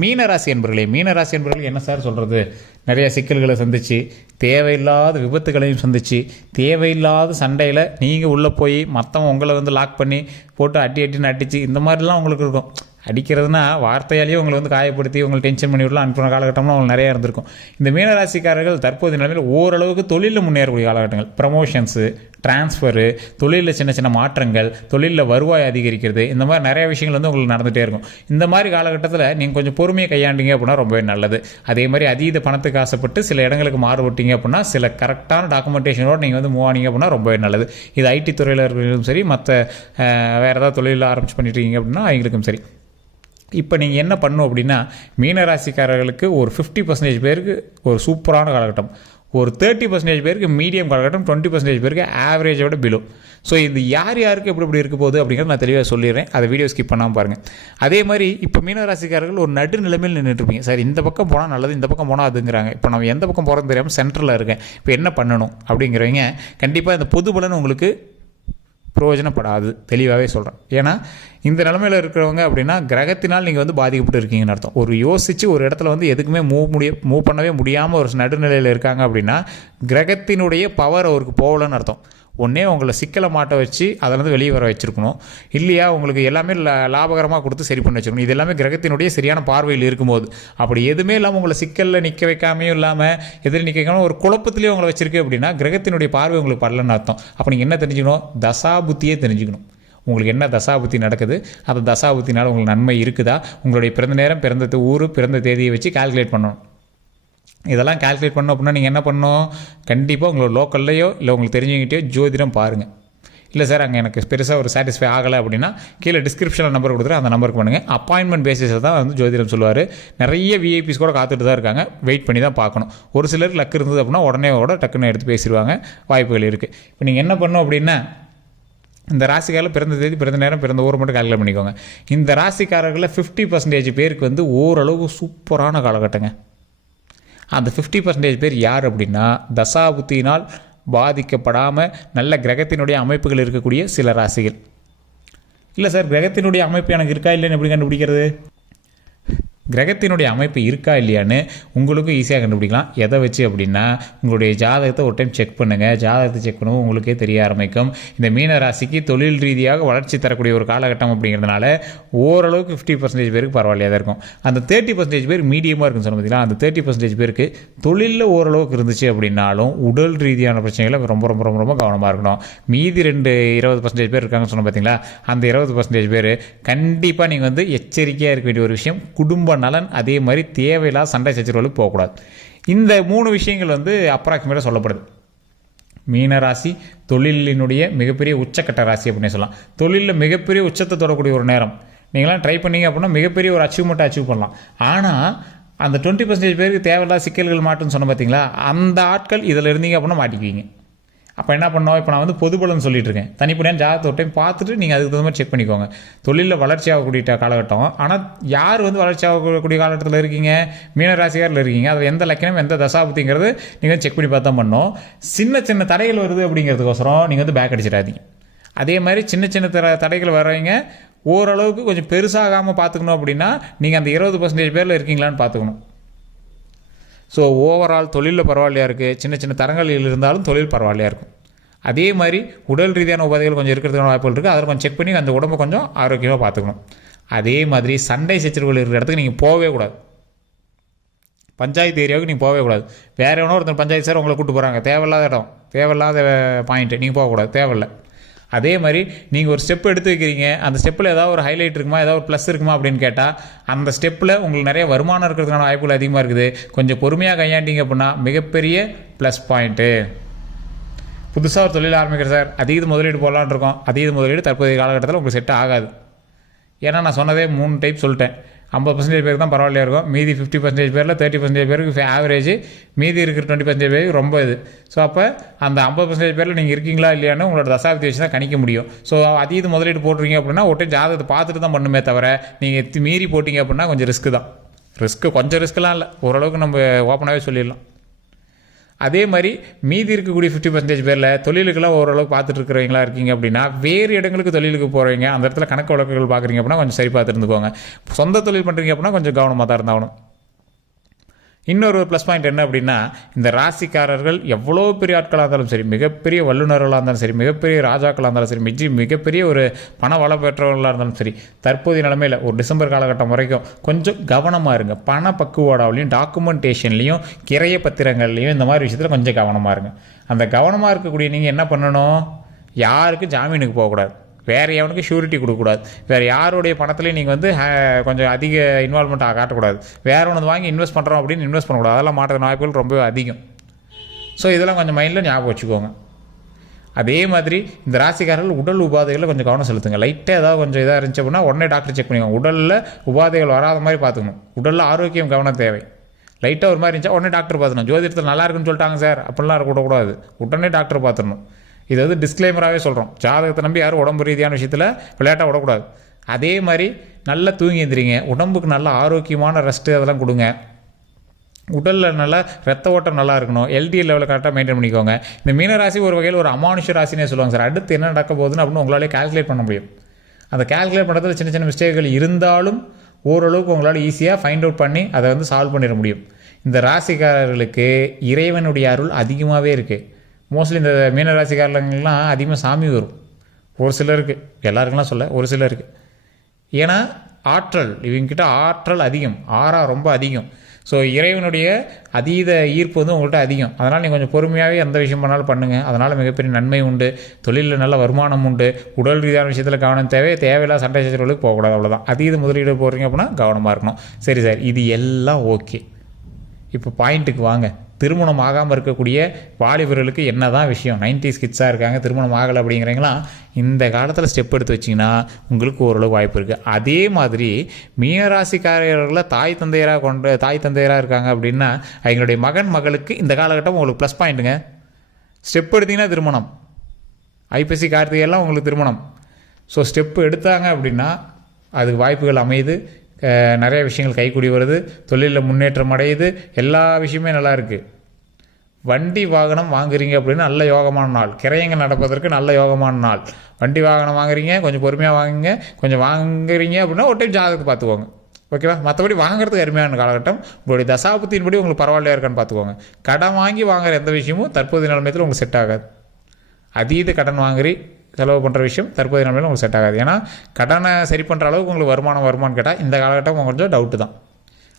மீனராசி என்பர்களே மீனராசி என்பர்கள் என்ன சார் சொல்கிறது நிறைய சிக்கல்களை சந்திச்சு தேவையில்லாத விபத்துகளையும் சந்திச்சு தேவையில்லாத சண்டையில் நீங்கள் உள்ளே போய் மற்றவங்க உங்களை வந்து லாக் பண்ணி போட்டு அட்டி அட்டின்னு அடித்து இந்த மாதிரிலாம் உங்களுக்கு இருக்கும். அடிக்கிறதுனா வார்த்தையாலேயே உங்களை வந்து காயப்படுத்தி உங்களை டென்ஷன் பண்ணி விடலாம். அனுப்புகிற காலகட்டம்லாம் உங்களுக்கு நிறையா இருந்திருக்கும். இந்த மீனராசிக்காரர்கள் தற்போதைய நிலைமையில் ஓரளவுக்கு தொழிலில் முன்னேறக்கூடிய காலகட்டங்கள். ப்ரமோஷன்ஸு டிரான்ஸ்ஃபரு தொழிலில் சின்ன சின்ன மாற்றங்கள் தொழிலில் வருவாய் அதிகரிக்கிறது இந்த மாதிரி நிறைய விஷயங்கள் வந்து உங்களுக்கு நடந்துகிட்டே இருக்கும். இந்த மாதிரி காலகட்டத்தில் நீங்கள் கொஞ்சம் பொறுமையை கையாண்டீங்க அப்படின்னா ரொம்பவே நல்லது. அதே மாதிரி அதீத பணத்துக்கு ஆசைப்பட்டு சில இடங்களுக்கு மாறுபட்டீங்க அப்படின்னா சில கரெக்டான டாக்குமெண்டேஷனோடு நீங்கள் வந்து மூவ் ஆனீங்க அப்படின்னா ரொம்பவே நல்லது. இது ஐடி துறையில் சரி மற்ற வேறு ஏதாவது தொழிலில் ஆரம்பிச்சு பண்ணிட்டுருக்கீங்க அப்படின்னா அவங்களுக்கும் சரி. இப்போ நீங்கள் என்ன பண்ணும் அப்படின்னா மீனராசிக்காரர்களுக்கு ஒரு ஃபிஃப்டி பர்சன்டேஜ் பேருக்கு ஒரு சூப்பரான காலகட்டம். ஒரு தேர்ட்டி பர்சன்டேஜ் பேருக்கு மீடியம் காலகட்டம் டுவெண்ட்டி பர்சன்டேஜ் பேருக்கு ஆவரேஜோட பிலோ ஸோ இது யார் யாருக்கு எப்படி எப்படி இருக்க போகுது அப்படிங்கிறத நான் தெளிவாக சொல்லிடுறேன். அதை வீடியோ ஸ்கிப் பண்ணாமல் பாருங்கள் அதே மாதிரி இப்போ மீனராசிக்காரர்கள் ஒரு நடு நிலைமையில் நின்றுட்டுருப்பீங்க சார் இந்த பக்கம் போனால் நல்லது இந்த பக்கம் போனால் அதுங்கிறாங்க. இப்போ நம்ம எந்த பக்கம் போகிறது தெரியாமல் சென்டரில் இருக்கேன். இப்போ என்ன பண்ணணும்? அப்படிங்கிறவங்க கண்டிப்பாக இந்த பொது பலன் உங்களுக்கு பிரயோஜனப்படாது. தெளிவாகவே சொல்கிறேன் ஏன்னா இந்த நிலமையில் இருக்கிறவங்க அப்படின்னா கிரகத்தினால் நீங்கள் வந்து பாதிக்கப்பட்டு இருக்கீங்கன்னு அர்த்தம். ஒரு யோசித்து ஒரு இடத்துல வந்து எதுக்குமே மூவ் முடிய மூவ் பண்ணவே முடியாமல் ஒரு நடுநிலையில் இருக்காங்க அப்படின்னா கிரகத்தினுடைய பவர் அவருக்கு போகலன்னு அர்த்தம். ஒன்றே உங்களை சிக்கலை மாட்ட வச்சு அதிலேருந்து வெளியே வர வச்சுருக்கணும். இல்லையா உங்களுக்கு எல்லாமே லா- லாபகரமாக கொடுத்து சரி பண்ணி வச்சுருக்கணும். இது எல்லாமே கிரகத்தினுடைய சரியான பார்வையில் இருக்கும்போது. அப்படி எதுவுமே இல்லாமல் உங்களை சிக்கலில் நிற்க வைக்காமையும் இல்லாமல் எதிர் நிற்க வைக்காமல் ஒரு குழப்பத்திலேயே உங்களை வச்சிருக்கு அப்படின்னா கிரகத்தினுடைய பார்வை உங்களுக்கு படலன்னு அர்த்தம். அப்போ நீங்கள் என்ன தெரிஞ்சுக்கணும்? தசாபுத்தியே தெரிஞ்சுக்கணும். உங்களுக்கு என்ன தசாபுத்தி நடக்குது? அந்த தசாபுத்தினால் உங்களுக்கு நன்மை இருக்குதா? உங்களுடைய பிறந்த நேரம் பிறந்த ஊர் பிறந்த தேதியை வச்சு கால்குலேட் பண்ணணும். இதெல்லாம் கால்குலேட் பண்ணோம் அப்படின்னா நீங்கள் என்ன பண்ணணும்? கண்டிப்பாக உங்களோட லோக்கல்லையோ இல்லை உங்களுக்கு தெரிஞ்சவங்கிட்டயோ ஜோதிடம் பாருங்கள் இல்லை சார் அங்கே எனக்கு பெருசாக ஒரு சாட்டிஸ்ஃபை ஆகலை அப்படின்னா கீழே டிஸ்கிரிப்ஷனில் நம்பர் கொடுத்துரு அந்த நம்பருக்கு பண்ணுங்கள் அப்பாயின்மெண்ட் பேசிஸில் தான் வந்து ஜோதிடம் சொல்லுவார். நிறைய விஐபிஸ் கூட காத்துட்டு தான் இருக்காங்க. வெயிட் பண்ணி தான் பார்க்கணும். ஒரு சிலர் லக் இருந்தது அப்படின்னா உடனே கூட டக்குன்னு எடுத்து பேசிடுவாங்க. வாய்ப்புகள் இருக்குது இப்போ நீங்கள் என்ன பண்ணணும் அப்படின்னா இந்த ராசிக்காரில் பிறந்த தேதி பிறந்த நேரம் பிறந்த ஊரை மட்டும் கால்குலேட் பண்ணிக்கோங்க. இந்த ராசிக்காரர்களில் ஃபிஃப்டி பர்சன்டேஜ் பேருக்கு வந்து ஓரளவு சூப்பரான காலகட்டங்க. அந்த ஃபிஃப்டி பர்சன்டேஜ் பேர் யார் அப்படின்னா தசாபுத்தியினால் பாதிக்கப்படாமல் நல்ல கிரகத்தினுடைய அமைப்புகள் இருக்கக்கூடிய சில ராசிகள். இல்லை சார் கிரகத்தினுடைய அமைப்பு எனக்கு இருக்கா இல்லைன்னு எப்படி கண்டுபிடிக்கிறது? கிரகத்தினுடைய அமைப்பு இருக்கா இல்லையான்னு உங்களுக்கும் ஈஸியாக கண்டுபிடிக்கலாம். எதை வச்சு அப்படின்னா உங்களுடைய ஜாதகத்தை ஒரு டைம் செக் பண்ணுங்கள் ஜாதகத்தை செக் பண்ணவும் உங்களுக்கே தெரிய ஆரம்பிக்கும். இந்த மீன ராசிக்கு தொழில் ரீதியாக வளர்ச்சி தரக்கூடிய ஒரு காலகட்டம் அப்படிங்கிறதுனால ஓரளவுக்கு ஃபிஃப்டி பர்சன்டேஜ் பேருக்கு பரவாயில்லையாக தான் இருக்கும். அந்த தேர்ட்டி பர்சன்டேஜ் பேர் மீடியமாக இருக்குன்னு சொன்ன பார்த்தீங்களா அந்த தேர்ட்டி பர்சன்டேஜ் பேருக்கு தொழிலில் ஓரளவுக்கு இருந்துச்சு அப்படின்னாலும் உடல் ரீதியான பிரச்சனைகளை ரொம்ப ரொம்ப ரொம்ப ரொம்ப கவனமாக இருக்கணும். மீதி ரெண்டு இருபது பர்சன்டேஜ் பேர் இருக்காங்கன்னு சொன்ன பார்த்தீங்களா அந்த இருபது பர்சன்டேஜ் பேர் கண்டிப்பாக நீங்கள் வந்து எச்சரிக்கையாக இருக்க வேண்டிய ஒரு விஷயம் குடும்ப நலன் அதே மாதிரி தேவையில்லாத சண்டை சச்சரவுகளுக்கு போகக்கூடாது. இந்த மூணு விஷயங்கள் வந்து அப்ராக்சிமேட்டாக சொல்லப்படுது. மீன ராசி தொழிலினுடைய மிகப்பெரிய உச்சக்கட்ட ராசி அப்படின்னு சொல்லலாம். தொழிலில் மிகப்பெரிய உச்சத்தை தொடக்கூடிய ஒரு நேரம். நீங்களாம் ட்ரை பண்ணீங்க அப்படின்னா மிகப்பெரிய ஒரு அச்சீவ்மெண்ட்டை அச்சீவ் பண்ணலாம். ஆனால் அந்த டுவெண்ட்டி பர்சன்டேஜ் பேருக்கு தேவையில்லாத சிக்கல்கள் மாட்டுன்னு சொன்ன பார்த்தீங்களா அந்த ஆட்கள் இதில் இருந்தீங்க அப்படின்னா மாட்டிக்குவீங்க. அப்போ என்ன பண்ணோம்? இப்போ நான் வந்து பொதுபலன்னு சொல்லிட்டு இருக்கேன் தனிப்படையான ஜாதகத்தை ஒரு டைம் பார்த்துட்டு நீங்கள் அதுக்கு தகுந்த மாதிரி செக் பண்ணிக்கோங்க. தொழிலில் வளர்ச்சி ஆகக்கூடிய காலகட்டம். ஆனால் யார் வந்து வளர்ச்சி ஆகக்கூடிய காலகட்டத்தில் இருக்கீங்க? மீனராசிகாரில் இருக்கீங்க. அதில் எந்த லக்கணம் எந்த தசாபுத்திங்கிறது நீங்கள் செக் பண்ணி பார்த்தா பண்ணோம் சின்ன சின்ன தடைகள் வருது அப்படிங்கிறதுக்கோசரம் நீங்கள் வந்து பேக் அடிச்சிடாதீங்க. அதே மாதிரி சின்ன சின்ன தர தடைகள் வர்றவங்க ஓரளவுக்கு கொஞ்சம் பெருசாகாமல் பார்த்துக்கணும் அப்படின்னா நீங்கள் அந்த இருபது பர்சன்டேஜ் பேரில் இருக்கீங்களான்னு பார்த்துக்கணும். ஸோ ஓவரால் தொழிலில் பரவாயில்லையா இருக்குது சின்ன சின்ன தரங்களில் இருந்தாலும் தொழில் பரவாயில்லையா இருக்கும். அதே மாதிரி உடல் ரீதியான உபாதைகள் கொஞ்சம் இருக்கிறதுக்கான வாய்ப்புகள் இருக்குது அதை கொஞ்சம் செக் பண்ணி அந்த உடம்பை கொஞ்சம் ஆரோக்கியமாக பார்த்துக்கணும். அதே மாதிரி சண்டை சச்சரவுகள் இருக்கிற இடத்துக்கு நீங்கள் போகவே கூடாது. பஞ்சாயத்து ஏரியாவுக்கு நீங்கள் போகவே கூடாது. வேறு எவனோ ஒருத்தர் பஞ்சாயத்து சார் உங்களை கூப்பிட்டு போகிறாங்க தேவையில்லாத இடம். தேவையில்லாத பாயிண்ட்டு நீங்கள் போகக்கூடாது. தேவையில்லை. அதே மாதிரி நீங்கள் ஒரு ஸ்டெப் எடுத்து வைக்கிறீங்க அந்த ஸ்டெப்பில் ஏதாவது ஒரு ஹைலைட் இருக்குமா ஏதாவது ஒரு ப்ளஸ் இருக்குமா அப்படின்னு கேட்டால் அந்த ஸ்டெப்பில் உங்களுக்கு நிறைய வருமானம் இருக்கிறதுக்கான வாய்ப்புகள் அதிகமாக இருக்குது. கொஞ்சம் பொறுமையாக கையாண்டிங்க அப்படின்னா மிகப்பெரிய ப்ளஸ் பாயிண்ட்டு புதுசாக ஒரு தொழில் ஆரம்பிக்கிறேன் சார். அதீத முதலீடு போடலான் இருக்கோம். அதீத முதலீடு தற்போதைய காலகட்டத்தில் உங்களுக்கு செட் ஆகாது. ஏன்னா நான் சொன்னதே மூணு டைப் சொல்லிட்டேன். ஐம்பது பர்சன்டேஜ் பேருக்கு தான் பரவாயில்லையா இருக்கும். மீதி ஃபிஃப்டி பர்சன்டேஜ் பேரில் தேர்ட்டி பர்சன்டேஜ் பேருக்கு ஆவரேஜ் மீதி இருக்கிற டுவெண்ட்டி பர்சன்டேஜ் பேருக்கு ரொம்ப இது. ஸோ அப்போ அந்த ஐம்பது பர்சன்டேஜ் பேரில் நீங்கள் இருக்கீங்களா இல்லையான்னு உங்களோட தசாப்தி வச்சு தான் கணிக்க முடியும். ஸோ அதீத முதலீடு போடுறீங்க அப்படின்னா ஒட்டே ஜாதகத்தை பார்த்துட்டு தான் பண்ணுமே தவிர நீங்கள் மீறி போட்டிங்க அப்படின்னா கொஞ்சம் ரிஸ்க்கு தான். ரிஸ்க்கு கொஞ்சம் ரிஸ்க்லாம் இல்லை. ஓரளவுக்கு நம்ம ஓப்பனாகவே சொல்லிடலாம். அதே மாதிரி மீதி இருக்கக்கூடிய ஃபிஃப்டி பர்சன்டேஜ் பேரில் தொழிலுக்கெல்லாம் ஓரளவுக்கு பார்த்துட்டு இருக்கிறவங்களா இருக்கீங்க அப்படின்னா வேறு இடங்களுக்கு தொழிலுக்கு போகிறவங்க அந்த இடத்துல கணக்கு வழக்குகள் பார்க்குறீங்க அப்படின்னா கொஞ்சம் சரி பார்த்துருந்துக்கோங்க சொந்த தொழில் பண்ணுறீங்க அப்படின்னா கொஞ்சம் கவனமாக தான் இருந்தாகணும். இன்னொரு ப்ளஸ் பாயிண்ட் என்ன அப்படின்னா இந்த ராசிக்காரர்கள் எவ்வளோ பெரிய ஆட்களாக இருந்தாலும் சரி மிகப்பெரிய வல்லுநர்களாக இருந்தாலும் சரி மிகப்பெரிய ராஜாக்களாக இருந்தாலும் சரி மிஜி மிகப்பெரிய ஒரு பண வள பெற்றவர்களாக இருந்தாலும் சரி தற்போதைய நிலமையில் ஒரு டிசம்பர் காலகட்டம் வரைக்கும் கொஞ்சம் கவனமாக இருங்க. பண பக்குவாடாவிலையும் டாக்குமெண்டேஷன்லையும் கிரைய பத்திரங்கள்லையும் இந்த மாதிரி விஷயத்தில் கொஞ்சம் கவனமாக இருங்க. அந்த கவனமாக இருக்கக்கூடிய நீங்கள் என்ன பண்ணணும்? யாருக்கும் ஜாமீனுக்கு போகக்கூடாது. வேறு எவனுக்கு ஷூரிட்டி கொடுக்கக்கூடாது. வேறு யாருடைய பணத்துலையும் நீங்கள் வந்து ஹே- கொஞ்சம் அதிக இன்வால்மெண்ட் காட்டக்கூடாது. வேறு ஒன்று வாங்கி இன்வெஸ்ட் பண்ணுறோம் அப்படின்னு இன்வெஸ்ட் பண்ணக்கூடாது. அதெல்லாம் மாட்டுற வாய்ப்புகள் ரொம்பவே அதிகம். ஸோ இதெல்லாம் கொஞ்சம் மைண்டில் ஞாபகம் வச்சுக்கோங்க. அதே மாதிரி இந்த ராசிக்காரர்கள் உடல் உபாதைகளில் கொஞ்சம் கவனம் செலுத்துங்க. லைட்டாக ஏதாவது கொஞ்சம் இதாக இருந்துச்சு அப்படின்னா உடனே டாக்டர் செக் பண்ணிக்கோங்க. உடலில் உபாதைகள் வராத மாதிரி பார்த்துக்கணும். உடலில் ஆரோக்கியம் கவனம் தேவை. லைட்டாக ஒரு மாதிரி இருந்துச்சா உடனே டாக்டர் பார்த்துணும் ஜோதிடத்தில் நல்லா இருக்குன்னு சொல்லிட்டாங்க சார். அப்படிலாம் இருக்கக்கூடாது உடனே டாக்டர் பார்த்துடணும். இது வந்து டிஸ்க்ளைமராகவே சொல்கிறோம் ஜாதகத்தை நம்பி யாரும் உடம்பு ரீதியான விஷயத்தில் விளையாட்டாக விடக்கூடாது. அதே மாதிரி நல்லா தூங்கி எந்திரிங்க. உடம்புக்கு நல்ல ஆரோக்கியமான ரெஸ்ட்டு அதெல்லாம் கொடுங்க. உடலில் நல்லா ரத்த ஓட்டம் நல்லா இருக்கணும். எல்டிஎல் லெவலில் கரெக்டாக மெயின்டைன் பண்ணிக்கோங்க. இந்த மீனராசி ஒரு வகையில் ஒரு அமானுஷ ராசினே சொல்லுவாங்க சார். அடுத்து என்ன நடக்க போகுதுன்னு அப்படின்னு உங்களாலே கால்குலேட் பண்ண முடியும். அந்த கால்குலேட் பண்ணுறதுல சின்ன சின்ன மிஸ்டேக்குகள் இருந்தாலும் ஓரளவுக்கு உங்களால் ஈஸியாக ஃபைண்ட் அவுட் பண்ணி அதை வந்து சால்வ் பண்ணிட முடியும். இந்த ராசிக்காரர்களுக்கு இறைவனுடைய அருள் அதிகமாகவே இருக்குது மோஸ்ட்லி இந்த மீனராசிக்காரங்கள்லாம் அதிகமாக சாமி வரும். ஒரு சிலருக்கு எல்லாருக்கெல்லாம் சொல்ல ஒரு சிலருக்கு. ஏன்னா ஆற்றல் இவங்கக்கிட்ட ஆற்றல் அதிகம். ஆறா ரொம்ப அதிகம். ஸோ இறைவனுடைய அதீத ஈர்ப்பு வந்து உங்கள்கிட்ட அதிகம். அதனால் நீங்கள் கொஞ்சம் பொறுமையாகவே எந்த விஷயம் பண்ணாலும் பண்ணுங்கள் அதனால் மிகப்பெரிய நன்மை உண்டு. தொழிலில் நல்ல வருமானம் உண்டு. உடல் ரீதியான விஷயத்தில் கவனம் தேவை. தேவையில்லாத சண்டை சச்சரவுகளுக்கு போகக்கூடாது. அவ்வளோதான் அதீத முதலீடு போகிறீங்க அப்படின்னா கவனமாக இருக்கணும். சரி சார். இது எல்லாம் ஓகே இப்போ பாயிண்ட்டுக்கு வாங்க. திருமணம் ஆகாமல் இருக்கக்கூடிய வாலிபர்களுக்கு என்ன தான் விஷயம்? நைன்டிஸ் கிட்ஸாக இருக்காங்க திருமணம் ஆகலை அப்படிங்கிறீங்களா? இந்த காலத்தில் ஸ்டெப் எடுத்து வச்சிங்கன்னா உங்களுக்கு ஓரளவு வாய்ப்பு இருக்குது அதே மாதிரி மீனராசிக்காரர்களில் தாய் தந்தையராக கொண்டு தாய் தந்தையராக இருக்காங்க அப்படின்னா அவங்களுடைய மகன் மகளுக்கு இந்த காலகட்டம் உங்களுக்கு ப்ளஸ் பாயிண்ட்டுங்க ஸ்டெப் எடுத்தீங்கன்னா திருமணம். ஐப்பசி கார்த்திகையெல்லாம் உங்களுக்கு திருமணம். ஸோ ஸ்டெப்பு எடுத்தாங்க அப்படின்னா அதுக்கு வாய்ப்புகள் அமையுது. நிறைய விஷயங்கள் கைக்கூடி வருது. தொழிலில் முன்னேற்றம் அடையுது. எல்லா விஷயமே நல்லா இருக்குது வண்டி வாகனம் வாங்குறீங்க அப்படின்னா நல்ல யோகமான நாள். கிரையங்கள் நடப்பதற்கு நல்ல யோகமான நாள். வண்டி வாகனம் வாங்குறீங்க கொஞ்சம் பொறுமையாக வாங்குங்க. கொஞ்சம் வாங்குறீங்க அப்படின்னா ஒரு டைம் ஜாதகத்தை பார்த்துக்கோங்க. ஓகேவா? மற்றபடி வாங்குறதுக்கு அருமையான காலகட்டம். உங்களுடைய தசாபத்தின்படி உங்களுக்கு பரவாயில்லையா இருக்கான்னு பார்த்துக்கோங்க. கடன் வாங்கி வாங்குற எந்த விஷயமும் தற்போதைய நிலைமையத்தில் உங்களுக்கு செட் ஆகாது. அதீத கடன் வாங்குறி செலவு பண்ணுற விஷயம் தற்போதைய நிலைமையில் உங்களுக்கு செட் ஆகாது. ஏன்னா கடனை சரி பண்ணுற அளவுக்கு உங்களுக்கு வருமானம் வருமானு கேட்டால் இந்த காலகட்டம் கொஞ்சம் டவுட்டு தான்.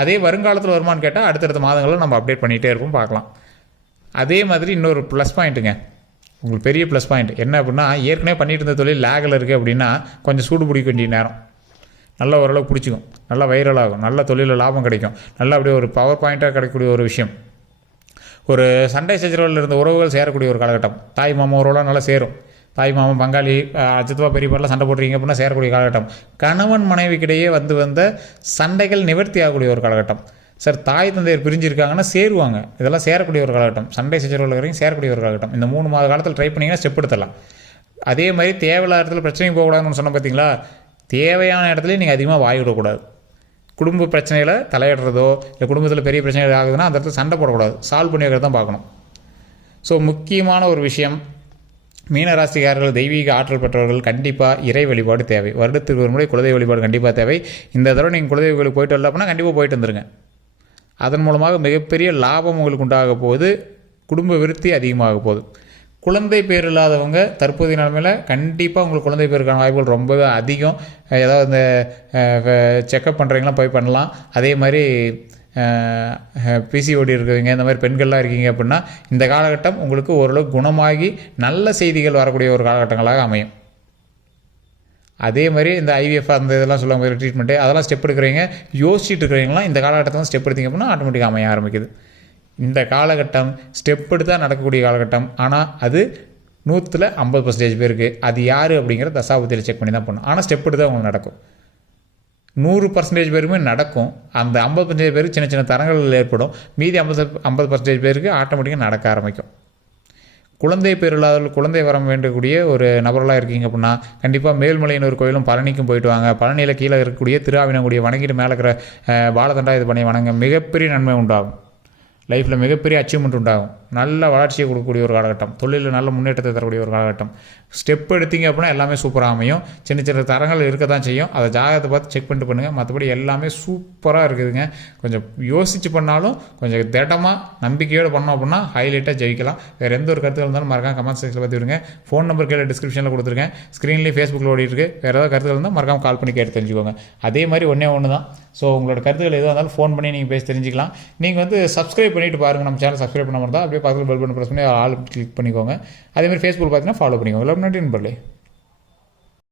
அதே வருங்காலத்தில் வருமானு கேட்டால் அடுத்தடுத்த மாதங்களில் நம்ம அப்டேட் பண்ணிகிட்டே இருப்போம் பார்க்கலாம். அதே மாதிரி இன்னொரு ப்ளஸ் பாயிண்ட்டுங்க உங்களுக்கு பெரிய ப்ளஸ் பாயிண்ட் என்ன அப்படின்னா ஏற்கனவே பண்ணிட்டு இருந்த தொழில் லேகில் இருக்குது அப்படின்னா கொஞ்சம் சூடு பிடிக்க வேண்டிய நேரம். நல்லா ஓரளவு பிடிச்சிக்கும். நல்லா வைரல் ஆகும். நல்ல தொழிலில் லாபம் கிடைக்கும். நல்லா அப்படியே ஒரு பவர் பாயிண்ட்டாக கிடைக்கக்கூடிய ஒரு விஷயம். ஒரு சண்டை சச்சரவில் இருந்த உறவுகள் சேரக்கூடிய ஒரு காலகட்டம். தாய் மாமா உறவுலாம் நல்லா சேரும். தாய் மாமன் பங்காளி அஜித்வா சித்தப்பா பெரியப்பாலாம் சண்டை போடுறீங்க அப்படின்னா சேரக்கூடிய காலகட்டம். கணவன் மனைவிக்கிடையே வந்து வந்த சண்டைகள் நிவர்த்தி ஆகக்கூடிய ஒரு காலகட்டம். சார் தாய் தந்தையர் பிரிஞ்சிருக்காங்கன்னா சேருவாங்க. இதெல்லாம் சேரக்கூடிய ஒரு காலகட்டம். சண்டை சச்சரவில் இருக்கிறவங்க சேரக்கூடிய ஒரு காலகட்டம். இந்த மூணு மாத காலத்தில் ட்ரை பண்ணிங்கன்னா ஸ்டெப் எடுத்துடலாம். அதே மாதிரி தேவையில்லாத இடத்துல பிரச்சனைக்கு போகக்கூடாதுன்னு சொன்ன பார்த்தீங்களா தேவையான இடத்துல நீங்கள் அதிகமாக வாய் விடக்கூடாது. குடும்ப பிரச்சனைகளை தலையிடுறதோ இல்லை குடும்பத்தில் பெரிய பிரச்சனைகள் ஆகுதுன்னா அந்த இடத்துல சண்டை போடக்கூடாது. சால்வ் பண்ணி வைக்கிறது தான் பார்க்கணும். ஸோ முக்கியமான ஒரு விஷயம் மீனராசிக்காரர்கள் தெய்வீக ஆற்றல் பெற்றவர்கள் கண்டிப்பாக இறை வழிபாடு தேவை. வருடத்திற்கு ஒரு முறை குலதெய்வ வழிபாடு கண்டிப்பாக தேவை. இந்த தடவை நீங்கள் குலதெய்வ கோயிலுக்கு போயிட்டு வரல அப்படின்னா கண்டிப்பாக போயிட்டு வந்துருங்க. அதன் மூலமாக மிகப்பெரிய லாபம் உங்களுக்கு உண்டாக போகுது. குடும்ப விருத்தி அதிகமாக போகுது. குழந்தை பேர் இல்லாதவங்க தற்போதைய நிலமையில் கண்டிப்பாக உங்களுக்கு குழந்தை பேருக்கான வாய்ப்புகள் ரொம்பவே அதிகம். ஏதாவது இந்த செக்கப் பண்ணுறீங்களாம் போய் பண்ணலாம். அதே மாதிரி பிசிஓடி இருக்கிறவங்க இந்த மாதிரி பெண்கள்லாம் இருக்கீங்க அப்படின்னா இந்த காலகட்டம் உங்களுக்கு ஓரளவு குணமாகி நல்ல செய்திகள் வரக்கூடிய ஒரு காலகட்டங்களாக அமையும். அதே மாதிரி இந்த ஐவிஎஃப் அந்த இதெல்லாம் சொல்லுவாங்க ட்ரீட்மெண்ட்டு அதெல்லாம் ஸ்டெப் எடுக்கிறவங்க யோசிச்சுட்டு இருக்கிறவங்களாம் இந்த காலகட்டத்தில் ஸ்டெப் எடுத்தீங்க அப்படின்னா ஆட்டோமேட்டிக்காக அமைய ஆரம்பிக்குது. இந்த காலகட்டம் ஸ்டெப் எடுத்தால் நடக்கக்கூடிய காலகட்டம். ஆனால் அது நூற்றில் ஐம்பது பர்சன்டேஜ் பேருக்கு. அது யார் அப்படிங்கிற தசாபத்தியில் செக் பண்ணி தான் பண்ணணும். ஆனால் ஸ்டெப் எடுத்தால் உங்களுக்கு நடக்கும். நூறு பர்சன்டேஜ் பேருமே நடக்கும். அந்த ஐம்பது பர்சன்டேஜ் பேருக்கு சின்ன சின்ன தரங்கள் ஏற்படும். மீதி ஐம்பது ஐம்பது பர்சன்டேஜ் பேருக்கு ஆட்டோமேட்டிக்காக நடக்க ஆரம்பிக்கும். குழந்தை பேர் இல்லாதவர்கள் குழந்தை வரம் வேண்டக்கூடிய ஒரு நபர்களாக இருக்கீங்க அப்படின்னா கண்டிப்பாக மேல்மலையினூர் கோயிலும் பழனிக்கும் போயிட்டு வாங்க. பழனியில் கீழே இருக்கக்கூடிய திருவாவினங்குடிய வணங்கிட்டு மேலே இருக்கிற வாழதண்டா இது பண்ணி வணங்க மிகப்பெரிய நன்மை உண்டாகும். லைஃப்பில் மிகப்பெரிய அச்சீவ்மெண்ட் உண்டாகும். நல்ல வளர்ச்சியை கொடுக்கக்கூடிய ஒரு காலகட்டம். தொழிலில் நல்ல முன்னேற்றத்தை தரக்கூடிய ஒரு காலகட்டம். ஸ்டெப் எடுத்தீங்க அப்படின்னா எல்லாமே சூப்பராக அமையும். சின்ன சின்ன தரங்கள் இருக்க தான் செய்யும். அதை ஜாதகத்தை பார்த்து செக் பண்ணிட்டு பண்ணுங்கள் மற்றபடி எல்லாமே சூப்பராக இருக்குதுங்க. கொஞ்சம் யோசித்து பண்ணாலும் கொஞ்சம் திடமாக நம்பிக்கையோடு பண்ணோம் அப்படின்னா ஹைலைட்டாக ஜெயிக்கலாம். வேறு எந்த ஒரு கருத்துக்கள் இருந்தாலும் மறக்காம கமெண்ட் செக்ஷனில் பற்றி விடுங்க. ஃபோன் நம்பர் கீழே டிஸ்கிரிப்ஷனில் கொடுத்துருக்கேன். ஸ்க்ரீன்லேயே ஃபேஸ்புக்கில் ஓடிட்டு வேறு ஏதாவது கருத்துக்கள் இருந்தால் மறக்காம கால் பண்ணி கேட்டு தெரிஞ்சுக்கோங்க. அதே மாதிரி ஒன்றே ஒன்று தான். ஸோ உங்களோட கருத்துக்கள் எதுவாக இருந்தாலும் ஃபோன் பண்ணி நீங்கள் பேசி தெரிஞ்சுக்கலாம். நீங்கள் வந்து சப்ஸ்கிரைப் பண்ணிட்டு பாருங்கள் நம்ம சேனல் சப்ஸ்கிரைப் பண்ண இருந்தால் அப்படியே பக்கத்தில் பெல் பண்ணி ப்ரெஸ் பண்ணி ஆள் கிளிக் பண்ணிக்கோங்க. அதேமாதிரி ஃபேஸ்புக் பார்த்தீங்கன்னா ஃபாலோ பண்ணிக்கோங்க. இல்லை நன்றி நண்பர்களே